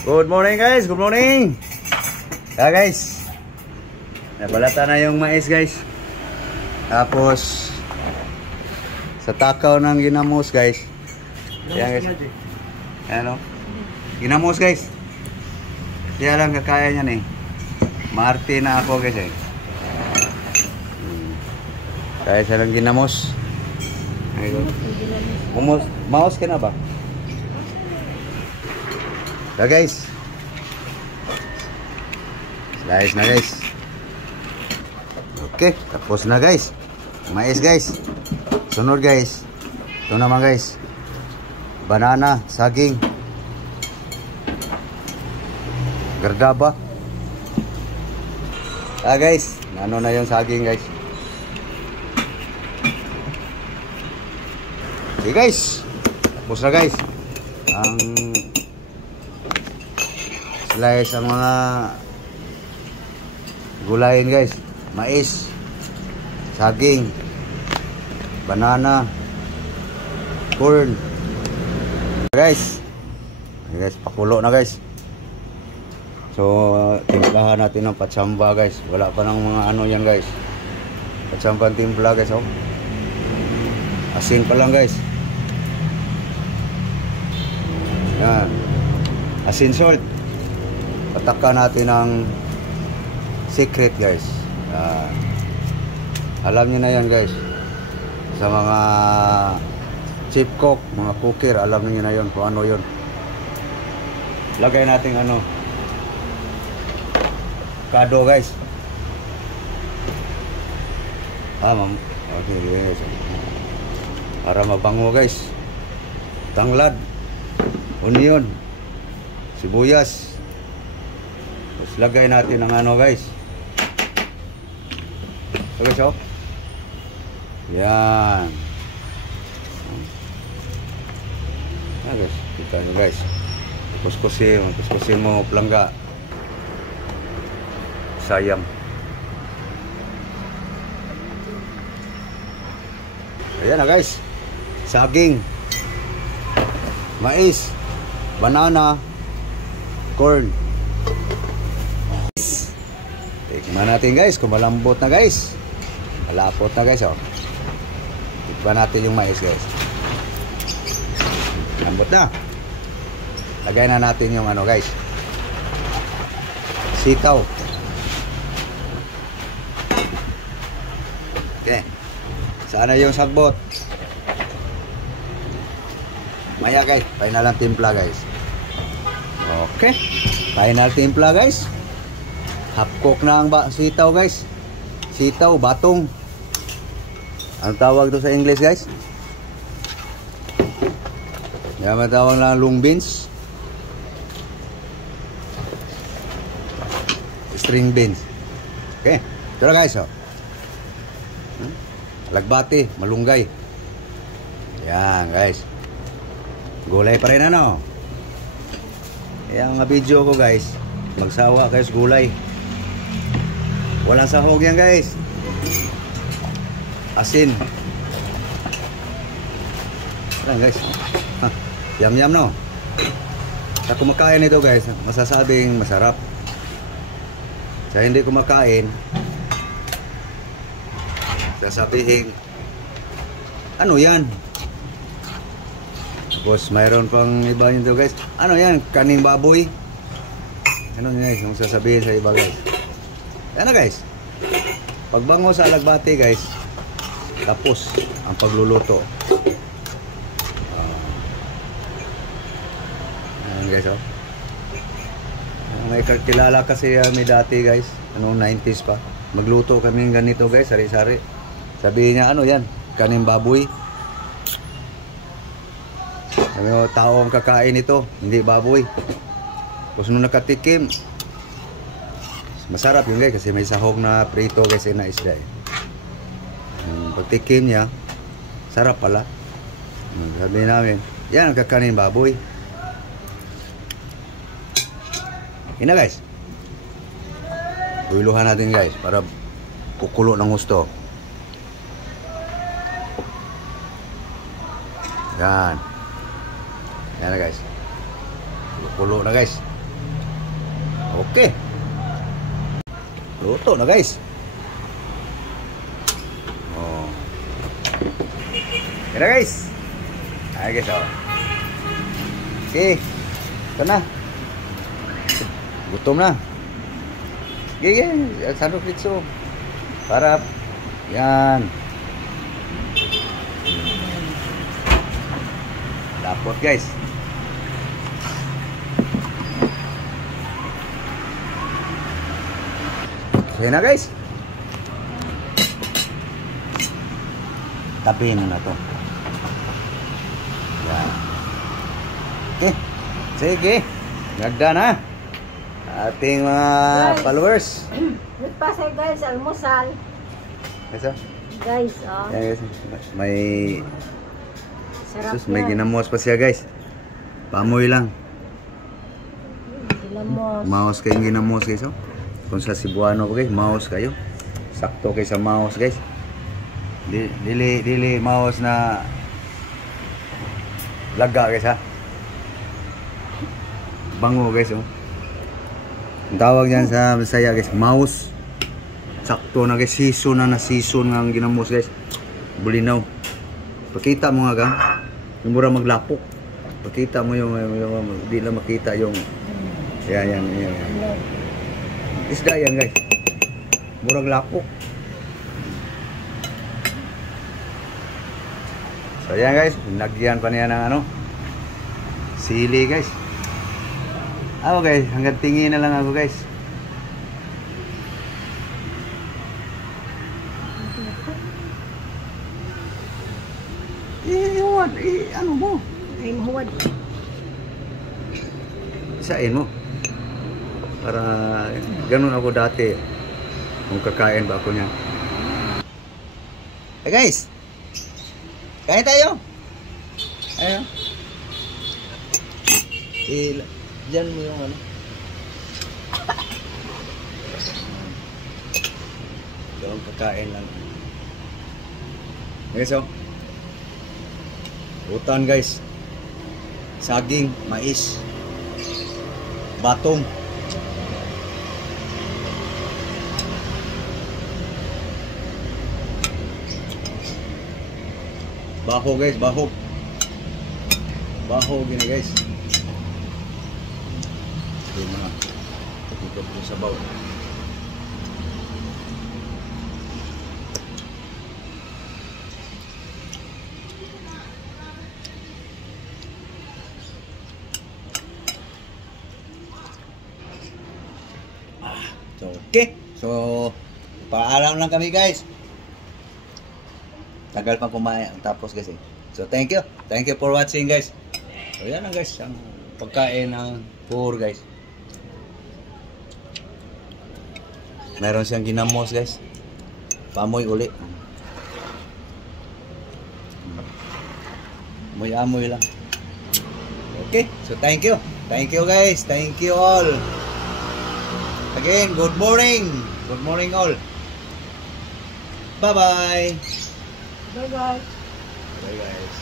Good morning guys, good morning. Guys, nabalata na yung mais guys. Tapos sa takaw ng ginamos guys. Yan guys. Ano? Ginamos guys. Kaya lang kakaya niyan eh. Maarte na ako guys eh. Kaya silang ginamos. Maos ka na ba? Guys, slice na guys. Okay, tapos na guys. Mais guys. Sunod guys. Ito naman guys. Banana, saging. Gardaba. Guys, ano na yung saging guys. Okay guys. Tapos na guys. Ang slice ang mga gulayin guys, mais, saging, banana, corn. Guys, pakulo na guys. So timplahan natin ng patsamba guys. Wala pa ng mga ano yan guys. Patsamba timpla guys. Oh, asin pa lang guys. Yan, asin salt. Pataka natin ang secret guys. Alam niyo na yan guys. Sa mga chef cook, mga cooker, alam niyo na yon kung ano yon. Lagay natin ano, kado guys. Ma'am. Okay guys. Para mabango guys. Tanglad, onion, sibuyas. Tapos lagay natin ang ano guys. So guys, oh. Yan. Guys, kita nyo guys. Kuskusin mo pelangga. Sayang. Ayan na guys. Saging, mais, banana, corn. Tikman natin guys kung malambot na guys. Malapot na guys, oh. Tikman natin yung mais guys. Lambot na. Lagay na natin yung ano guys, sitaw. Okay. Sana yung sagbot. Maya guys, final ang timpla guys. Okay. Final timpla guys. Half cook na ang sitaw guys. Sitaw, batong. Ang tawag to sa English guys? Yan matawag lang long beans. String beans. Okay. Ito na guys, oh. Lagbati, malunggay. Yan guys. Gulay pa rin ano. Yan ang video ko guys. Magsawa kayo sa gulay. Walang sahog yan guys. Asin. Ayan guys. Yum yum no. Sa kumakain ito guys, masasabing masarap. Sa hindi kumakain, sasabihin, ano yan? Tapos mayroon pang iba nito guys. Ano yan? Kaning baboy. Ano guys? Yung sasabihin sa iba guys. Yan na guys. Pagbango sa alagbati guys, tapos ang pagluluto. Ayan guys, oh. May kilala kasi may dati guys, anong 90s pa. Magluto kami ganito guys, sari-sari. Sabihin niya, ano yan? Kaning baboy. Ano, tao ang kakain ito, hindi baboy. Tapos nung nakatikim, masarap yun guys kasi may sahog na prito guys na isda eh. Pagtikim niya, sarap pala. Sabi namin, yan ang kakanin baboy. Ina guys. Uiluhan natin guys para kukulo ng gusto. Yan. Yan na guys. Kulo na guys. Okay. Luto na guys. Oh. Kaya guys. Ay guys, oh. Okay. Ito na. Gutom na. Okay, sandok dito. Para yan. Dapat guys. Okay na guys. Tabihin na to. Yan. Okay. Sige. Gagda na. Ating mga followers. Nagpasay guys, almusal. Ito. Guys, oh. Yan guys. May Sarap sus, may yan. ginamos pa siya guys. Pamoy lang. Ginamos. Maos kayong ginamos guys. Oh. Kung sa Cebuano guys, maos kayo. Sakto kay sa maos guys. Dili maos na laga guys ha. Bango guys oh. Ang tawag yan sa Bisaya guys, maos. Sakto na guys, season na season ng ginamos guys. Bulinaw. Pakita mo nga gang, yung mura maglapok. Pakita mo yung di lang makita yung yan. Isda yan guys. Murag lapok. So yan guys, nagyan pa niya ng ano, sili guys. Ako guys, hanggang tingin na lang ako guys. Ano mo? Ay, mahuwad. Isain mo. Para ganun ako dati. Kung kakain ba ako niyan. Hey guys! Kain tayo! Ayun. Diyan mo yung ano. Yung kakain lang. Guys oh. Utan guys. Saging, mais, batong. Baho guys, baho. Baho gini guys. Ito mga ikot ko sa baw. So, okay. So, paalam lang kami guys. Tagal pang kumain tapos guys eh. So, thank you. Thank you for watching guys. So, yan lang guys. Ang pagkain ng poor guys. Meron siyang ginamos guys. Pamoy uli. Amoy-amoy lang. Okay. So, thank you. Thank you guys. Thank you all. Again, good morning. Good morning all. Bye-bye. Bye guys. Bye guys.